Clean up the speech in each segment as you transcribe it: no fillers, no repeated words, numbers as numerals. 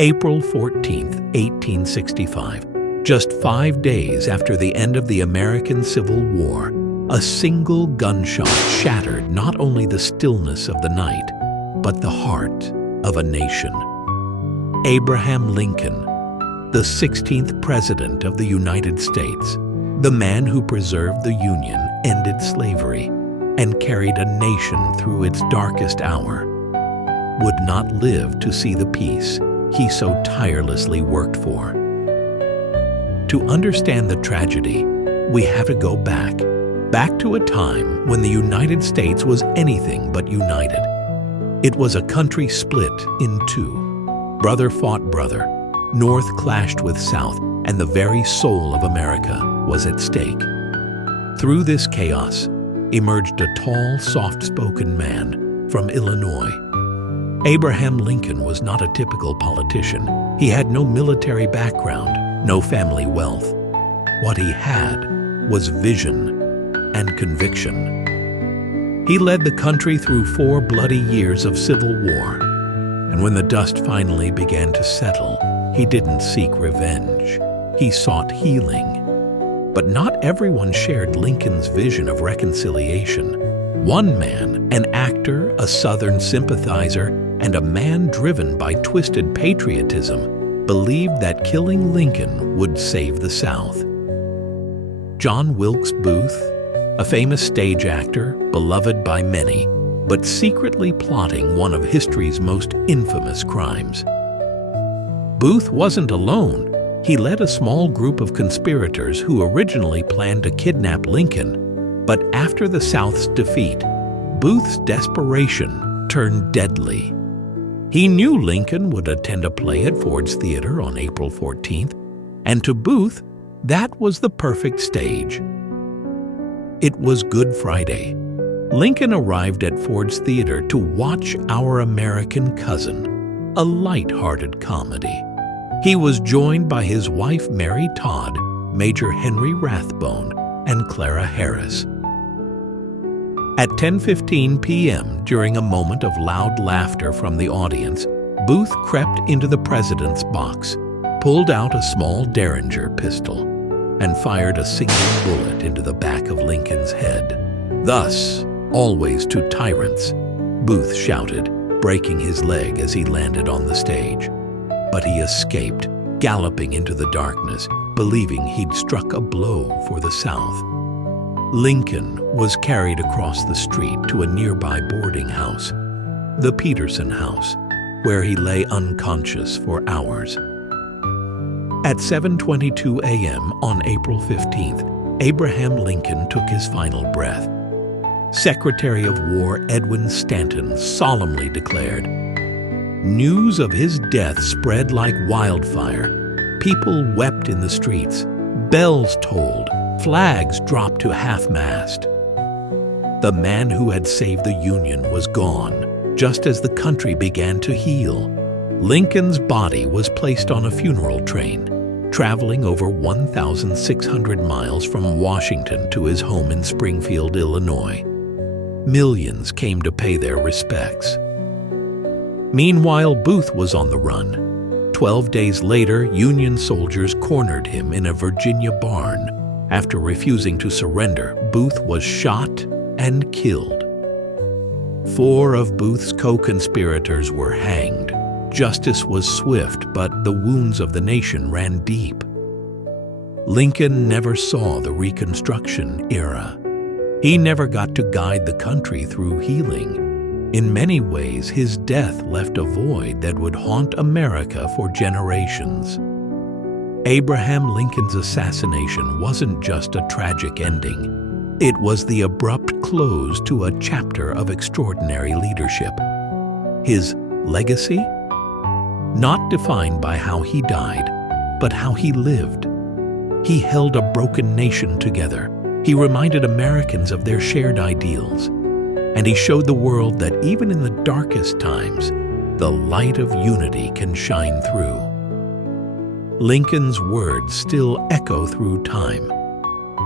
April 14th, 1865. Just 5 days after the end of the American Civil War, a single gunshot shattered not only the stillness of the night, but the heart of a nation. Abraham Lincoln, the 16th President of the United States, the man who preserved the Union, ended slavery, and carried a nation through its darkest hour, would not live to see the peace he so tirelessly worked for. To understand the tragedy, we have to go back to a time when the United States was anything but united. It was a country split in two. Brother fought brother, North clashed with South, and the very soul of America was at stake. Through this chaos emerged a tall, soft-spoken man from Illinois. Abraham Lincoln was not a typical politician. He had no military background, no family wealth. What he had was vision and conviction. He led the country through 4 bloody years of civil war, and when the dust finally began to settle, he didn't seek revenge. He sought healing. But not everyone shared Lincoln's vision of reconciliation. One man, an actor, a Southern sympathizer, and a man driven by twisted patriotism, believed that killing Lincoln would save the South. John Wilkes Booth, a famous stage actor, beloved by many, but secretly plotting one of history's most infamous crimes. Booth wasn't alone. He led a small group of conspirators who originally planned to kidnap Lincoln, but after the South's defeat, Booth's desperation turned deadly. He knew Lincoln would attend a play at Ford's Theater on April 14th, and to Booth, that was the perfect stage. It was Good Friday. Lincoln arrived at Ford's Theater to watch Our American Cousin, a light-hearted comedy. He was joined by his wife Mary Todd, Major Henry Rathbone, and Clara Harris. At 10:15 p.m., during a moment of loud laughter from the audience, Booth crept into the president's box, pulled out a small Derringer pistol, and fired a single bullet into the back of Lincoln's head. "Thus, always to tyrants," Booth shouted, breaking his leg as he landed on the stage. But he escaped, galloping into the darkness, believing he'd struck a blow for the South. Lincoln was carried across the street to a nearby boarding house, the Peterson House, where he lay unconscious for hours. At 7:22 a.m. on April 15th, Abraham Lincoln took his final breath. Secretary of War Edwin Stanton solemnly declared, "News of his death spread like wildfire. People wept in the streets. Bells tolled. Flags dropped to half-mast." The man who had saved the Union was gone, just as the country began to heal. Lincoln's body was placed on a funeral train, traveling over 1,600 miles from Washington to his home in Springfield, Illinois. Millions came to pay their respects. Meanwhile, Booth was on the run. 12 days later, Union soldiers cornered him in a Virginia barn. After refusing to surrender, Booth was shot and killed. 4 of Booth's co-conspirators were hanged. Justice was swift, but the wounds of the nation ran deep. Lincoln never saw the Reconstruction era. He never got to guide the country through healing. In many ways, his death left a void that would haunt America for generations. Abraham Lincoln's assassination wasn't just a tragic ending. It was the abrupt close to a chapter of extraordinary leadership. His legacy? Not defined by how he died, but how he lived. He held a broken nation together. He reminded Americans of their shared ideals. And he showed the world that even in the darkest times, the light of unity can shine through. Lincoln's words still echo through time,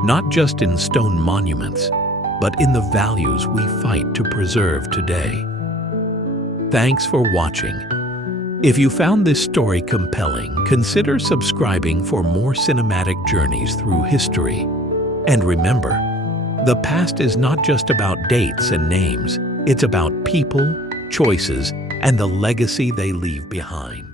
not just in stone monuments, but in the values we fight to preserve today. Thanks for watching. If you found this story compelling, consider subscribing for more cinematic journeys through history. And remember, the past is not just about dates and names, it's about people, choices, and the legacy they leave behind.